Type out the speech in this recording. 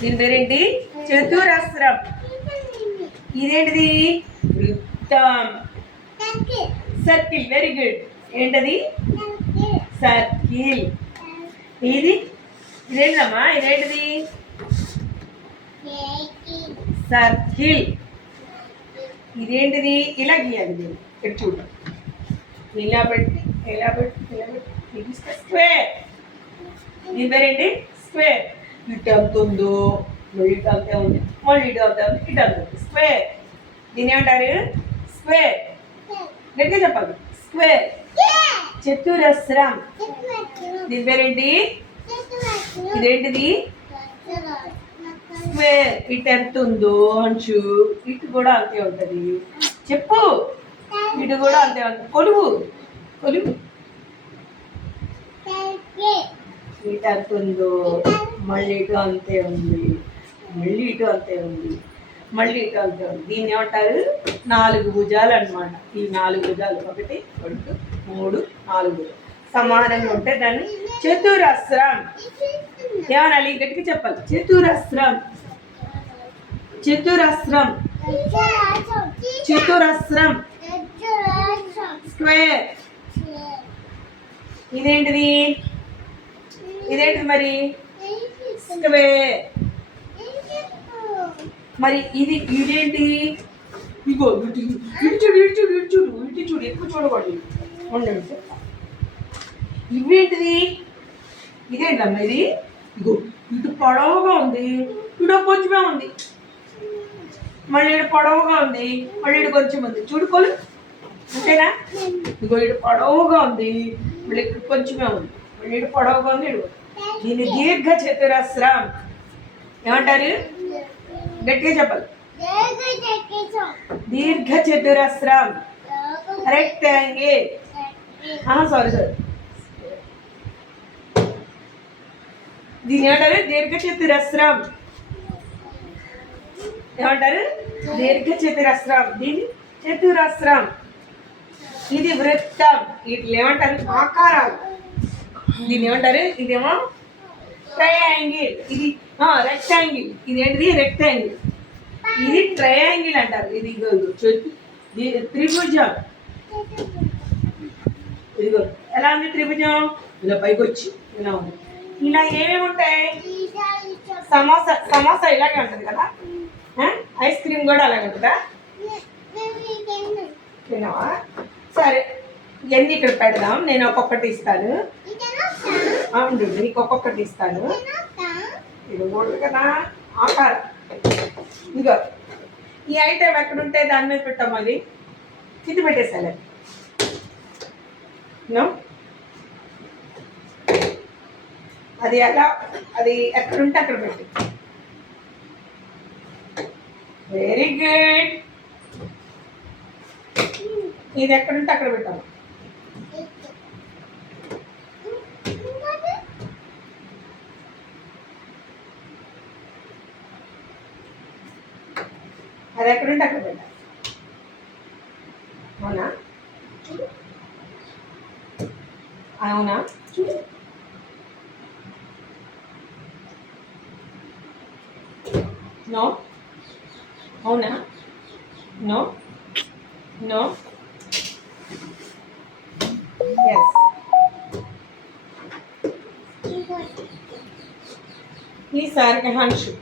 దీని పేరేంటి? చతురస్రం. ఇదేంటిది? వృత్తం. సర్కిల్. Very good. ఏంటది? సర్కిల్. ఇదేంటమ్మా? ఇదేంటిది? సర్కిల్. ఇదేంటిది? ఇలా గీయాలి. దీన్ని ఇక్కడ చూడు. ఇలా పెట్టి ఇది స్క్వేర్. దీని పేరేంటి? స్క్వేర్. ఇటు అంత ఉందో, ఇటు అంతే ఉంది, మళ్ళీ ఇటు అంతే ఉంది, ఇటు అంత ఉంది. స్క్వేర్. దీని ఏమంటారు? స్క్వేర్. గట్టిగా చెప్పాలి. స్క్వేర్. చతురస్రం. దీని పేరేంటి? ఇదేంటిది? స్క్వేర్. ఇటు ఎంత ఉందో అంచు, ఇటు కూడా అంతే ఉంటుంది. చెప్పు. ఇటు కూడా అంతే ఉంటుంది. కొలువు. ఇటు ఎంత ఉందో, మళ్ళీ ఇటు అంతే ఉంది, మళ్ళీ ఇటు అంతే ఉంది, మళ్ళీ ఇటు అంతే ఉంది. దీన్ని ఏమంటారు? 4 భుజాలు అన్నమాట. ఈ 4 భుజాలు 1 2 3 4 సమానంగా ఉంటే దాన్ని చతురస్రం. ఏమనాలి? గట్టిగా చెప్పాలి. చతురస్రం. చతురస్రం. చతురస్రం. స్క్వేర్. ఇదేంటిది? మరి? స్క్వేర్. మరి ఇదేంటి? ఇగో ఇటు చూడు. ఎక్కువ చూడకూడదు. ఉండండి. ఇవేంటిది? ఇదేంటమ్మా ఇది? ఇగో ఇటు పొడవుగా ఉంది, ఇటు కొంచెమే ఉంది, మళ్ళీ ఇటు పొడవుగా ఉంది, మళ్ళీ ఇటు కొంచెం ఉంది. చూడుకోలు అంతేనా? ఇగో ఇటు పొడవుగా ఉంది, మళ్ళీ ఇక్కడ కొంచెమే ఉంది, మళ్ళీ ఇటు పొడవుగా ఉంది, ఇటు. దీన్ని దీర్ఘ చతురస్రం ఏమంటారు? గట్టిగా చెప్పాలి. దీర్ఘ చతురస్రం. రెక్టాంగిల్. సారీ. దీని ఏమంటారు? దీర్ఘ చతురస్రం. ఏమంటారు? దీర్ఘ చతురస్రం. దీని చతురస్రం. ఇది వృత్తం. వీటిని ఏమంటారు? ఆకారాలు. దీన్ని ఏమంటారు? ఇదేమో ట్రయాంగిల్. ఇది రెక్టాంగిల్. ఇదేంటిది? రెక్టాంగిల్. ఇది ట్రయాంగిల్ అంటారు. ఇది త్రిభుజం. ఇదిగో ఎలా ఉంది త్రిభుజం? ఇలా పైకి వచ్చి ఇలా ఉంది. ఇలా ఏమేమి ఉంటాయి? సమోసా ఇలాగే ఉంటుంది కదా. ఐస్ క్రీమ్ కూడా అలాగే ఉంటుందా? తిన్నావా? సరే, ఇవన్నీ ఇక్కడ పెడదాం. నేను ఒక్కొక్కటి ఇస్తాను. నీకు ఒక్కొక్కటి ఇస్తాను. ఇది కూడా కదా ఆకారం. ఇదిగో ఈ ఐటెం ఎక్కడుంటే దాని మీద పెట్టాము. అది కింద పెట్టేసాను. అది ఎక్కడుంటే అక్కడ పెట్టి. Very good. ఇది ఎక్కడుంటే అక్కడ పెట్టాము. అది ఎక్కడుంటే అక్కడ పెట్టాలి. అవునా? అవునా? నో. అవునా? నో. ఎస్. ఈసారికి హన్షు.